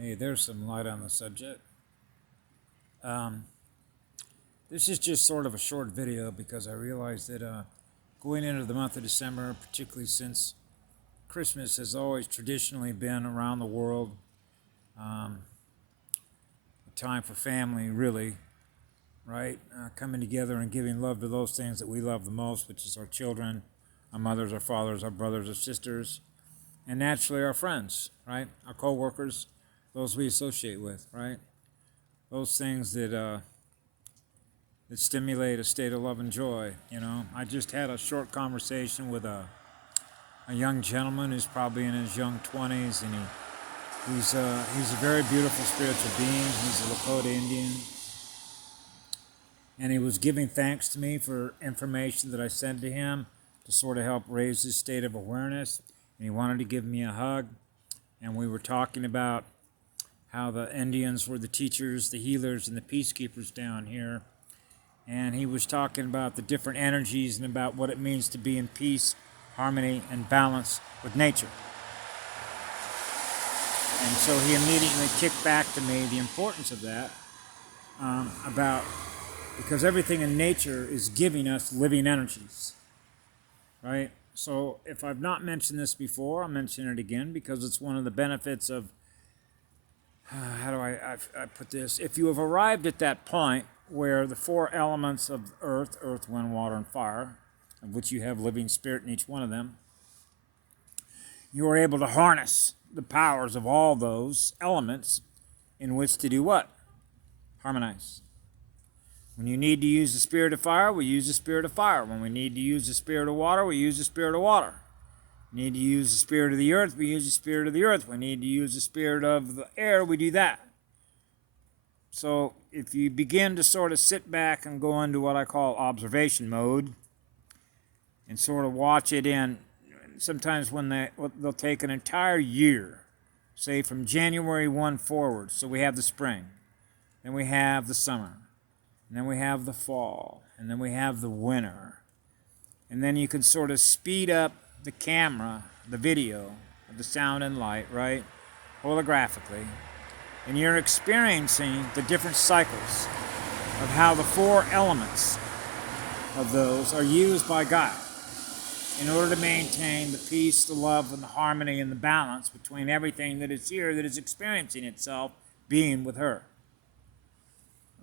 Hey, there's some light on the subject. Um, this is just sort of a short video because I realized that going into the month of December, particularly since Christmas has always traditionally been around the world a time for family, really, right? Coming together and giving love to those things that we love the most, which is our children, our mothers, our fathers, our brothers, our sisters, and naturally our friends, right? Our co-workers, those we associate with, right? Those things that stimulate a state of love and joy. I just had a short conversation with a young gentleman who's probably in his young 20s, and he's a very beautiful spiritual being. He's a Lakota Indian, and he was giving thanks to me for information that I sent to him to sort of help raise his state of awareness. And he wanted to give me a hug, and we were talking about how the Indians were the teachers, the healers, and the peacekeepers down here. And he was talking about the different energies and about what it means to be in peace, harmony, and balance with nature. And so he immediately kicked back to me the importance of that, because everything in nature is giving us living energies, right? So if I've not mentioned this before, I'll mention it again because it's one of the benefits of, how do I put this? If you have arrived at that point where the four elements of earth, wind, water, and fire, of which you have living spirit in each one of them, you are able to harness the powers of all those elements in which to do what? Harmonize. When you need to use the spirit of fire, we use the spirit of fire. When we need to use the spirit of water, we use the spirit of water. We need to use the spirit of the earth, we use the spirit of the earth. We need to use the spirit of the air, we do that. So if you begin to sort of sit back and go into what I call observation mode and sort of watch it in, sometimes when they'll take an entire year, say from January 1 forward. So we have the spring, then we have the summer, and then we have the fall, and then we have the winter. And then you can sort of speed up the camera, the video, the sound and light, right? Holographically. And you're experiencing the different cycles of how the four elements of those are used by God in order to maintain the peace, the love, and the harmony and the balance between everything that is here that is experiencing itself being with her.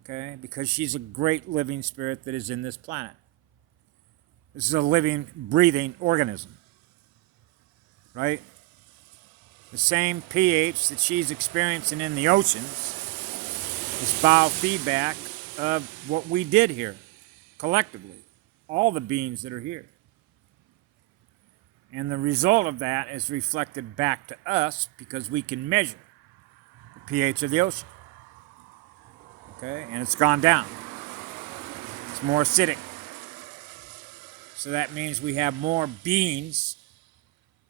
Okay? Because she's a great living spirit that is in this planet. This is a living, breathing organism. Right? The same pH that she's experiencing in the oceans is biofeedback of what we did here, collectively, all the beings that are here. And the result of that is reflected back to us because we can measure the pH of the ocean. Okay? And it's gone down. It's more acidic. So that means we have more beings,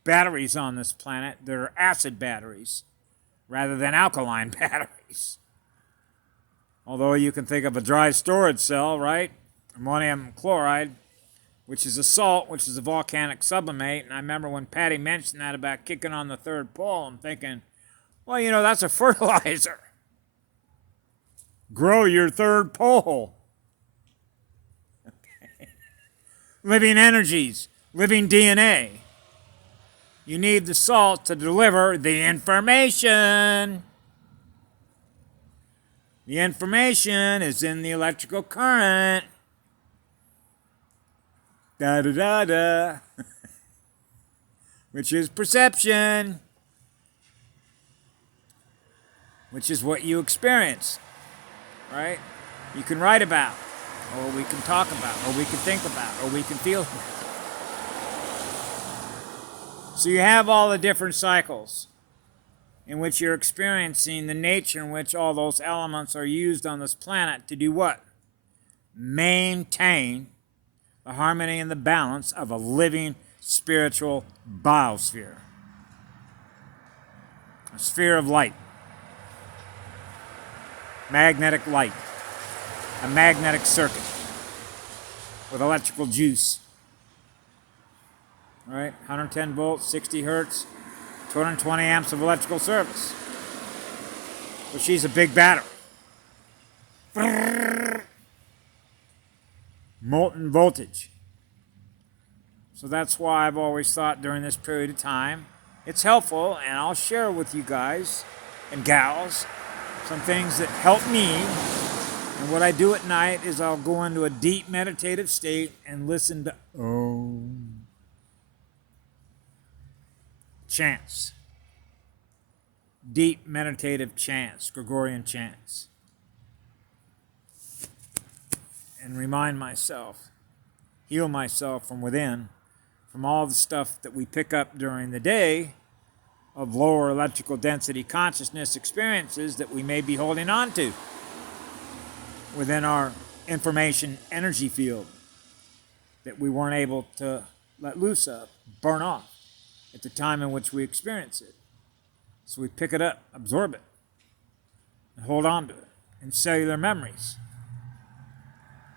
batteries on this planet that are acid batteries rather than alkaline batteries. Although you can think of a dry storage cell, right? Ammonium chloride, which is a salt, which is a volcanic sublimate. And I remember when Patty mentioned that about kicking on the third pole, I'm thinking, well, that's a fertilizer. Grow your third pole. Okay. Living energies, living DNA. You need the salt to deliver the information. The information is in the electrical current. Da da da da. Which is perception. Which is what you experience. Right? You can write about, or we can talk about, or we can think about, or we can feel about. So you have all the different cycles in which you're experiencing the nature in which all those elements are used on this planet to do what? Maintain the harmony and the balance of a living spiritual biosphere. A sphere of light. Magnetic light. A magnetic circuit with electrical juice. All right, 110 volts, 60 hertz, 220 amps of electrical service. Well, she's a big battery. Molten voltage. So that's why I've always thought during this period of time it's helpful, and I'll share with you guys and gals some things that help me. And what I do at night is I'll go into a deep meditative state and listen to chants. Deep meditative chants, Gregorian chants. And remind myself, heal myself from within, from all the stuff that we pick up during the day of lower electrical density consciousness experiences that we may be holding on to within our information energy field that we weren't able to let loose of, burn off at the time in which we experience it. So we pick it up, absorb it, and hold on to it in cellular memories.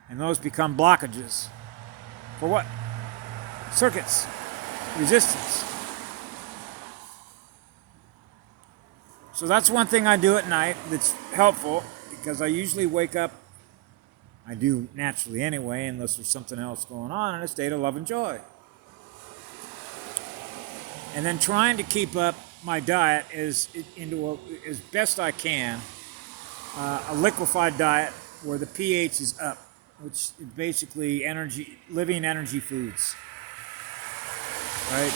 And those become blockages. For what? Circuits, resistance. So that's one thing I do at night that's helpful, because I usually wake up, I do naturally anyway, unless there's something else going on, in a state of love and joy. And then trying to keep up my diet as best I can, a liquefied diet where the pH is up, which is basically living energy foods. Right?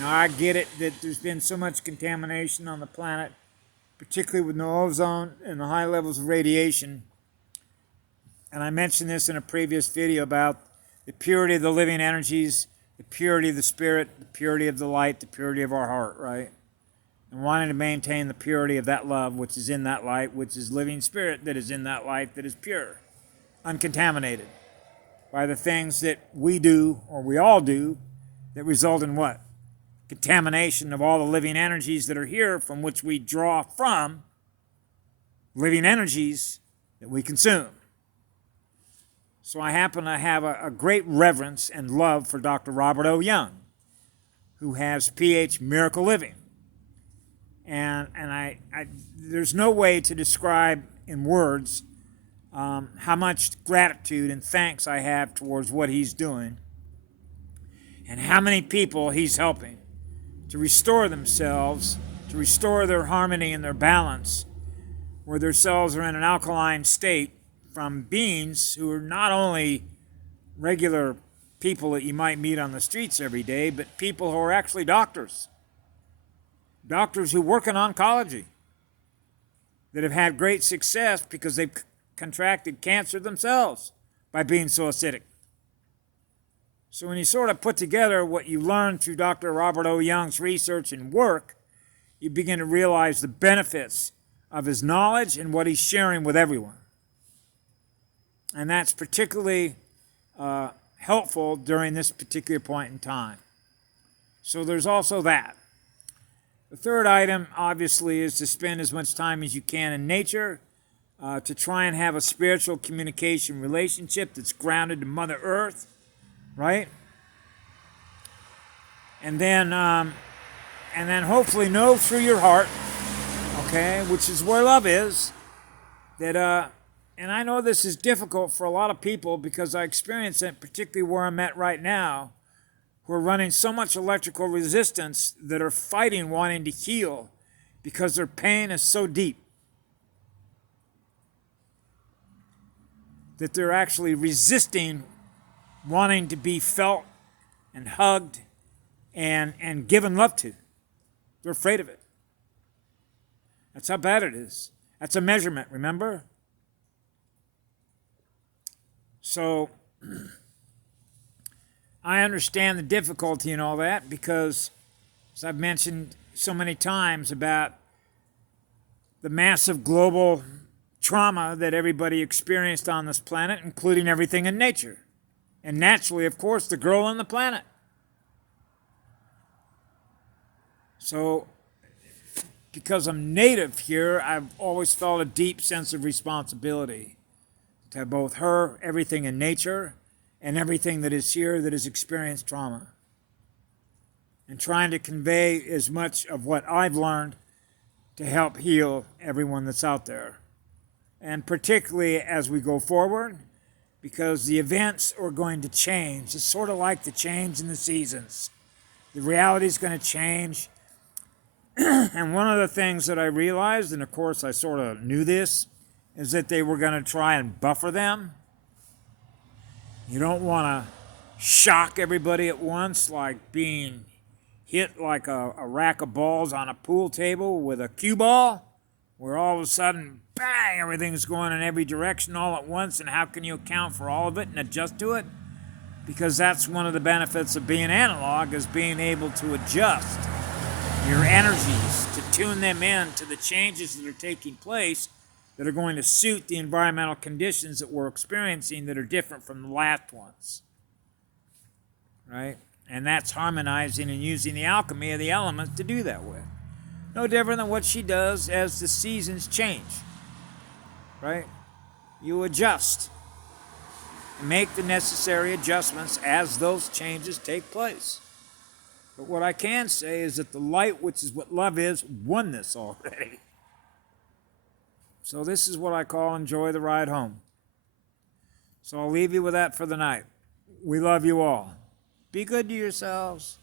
Now I get it that there's been so much contamination on the planet, particularly with no ozone and the high levels of radiation. And I mentioned this in a previous video about the purity of the living energies, the purity of the spirit, the purity of the light, the purity of our heart, right? And wanting to maintain the purity of that love which is in that light, which is living spirit that is in that light, that is pure, uncontaminated by the things that we do, or we all do, that result in what? Contamination of all the living energies that are here, from which we draw from living energies that we consume. So I happen to have a great reverence and love for Dr. Robert O. Young, who has PH Miracle Living. And there's no way to describe in words how much gratitude and thanks I have towards what he's doing, and how many people he's helping to restore themselves, to restore their harmony and their balance, where their cells are in an alkaline state, from beings who are not only regular people that you might meet on the streets every day, but people who are actually doctors. Doctors who work in oncology that have had great success because they've contracted cancer themselves by being so acidic. So when you sort of put together what you learned through Dr. Robert O. Young's research and work, you begin to realize the benefits of his knowledge and what he's sharing with everyone. And that's particularly helpful during this particular point in time. So there's also that. The third item, obviously, is to spend as much time as you can in nature, to try and have a spiritual communication relationship that's grounded to Mother Earth, right? And then hopefully know through your heart, okay, which is where love is, that, and I know this is difficult for a lot of people because I experience it, particularly where I'm at right now, who are running so much electrical resistance that are fighting wanting to heal because their pain is so deep that they're actually resisting wanting to be felt and hugged and given love to. They're afraid of it. That's how bad it is. That's a measurement, remember? So I understand the difficulty and all that because, as I've mentioned so many times, about the massive global trauma that everybody experienced on this planet, including everything in nature. And naturally, of course, the girl on the planet. So, because I'm native here, I've always felt a deep sense of responsibility to both her, everything in nature, and everything that is here that has experienced trauma. And trying to convey as much of what I've learned to help heal everyone that's out there. And particularly as we go forward, because the events are going to change. It's sort of like the change in the seasons. The reality is going to change. And one of the things that I realized, and of course I sort of knew this, is that they were going to try and buffer them. You don't want to shock everybody at once, like being hit like a rack of balls on a pool table with a cue ball, where all of a sudden, bang, everything's going in every direction all at once, and how can you account for all of it and adjust to it? Because that's one of the benefits of being analog, is being able to adjust your energies, to tune them in to the changes that are taking place that are going to suit the environmental conditions that we're experiencing that are different from the last ones. Right? And that's harmonizing and using the alchemy of the elements to do that with. No different than what she does as the seasons change. Right? You adjust. Make the necessary adjustments as those changes take place. But what I can say is that the light, which is what love is, won this already. So this is what I call enjoy the ride home. So I'll leave you with that for the night. We love you all. Be good to yourselves.